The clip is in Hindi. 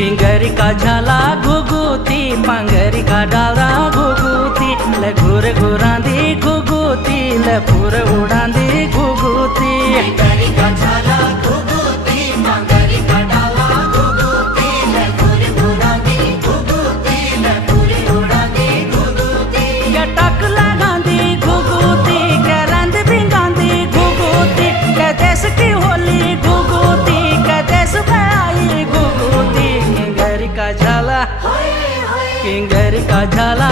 किंगरी का झाला घुगुती पंगरी का डाला घुगुती ले घुर घुरांदी घुगुती ले पूर उड़ांदी घुगुती किंगरी का झाला घुगुती पंगरी का डाला घुगुती ले घुर घुरांदी घुगुती ले पूर उड़ांदी घुगुती के टक लगांदी घुगुती के रंद भिंगांदी घुगुती के देश की होली घुगुती के देश में आई घुगुती किंगरी का झाला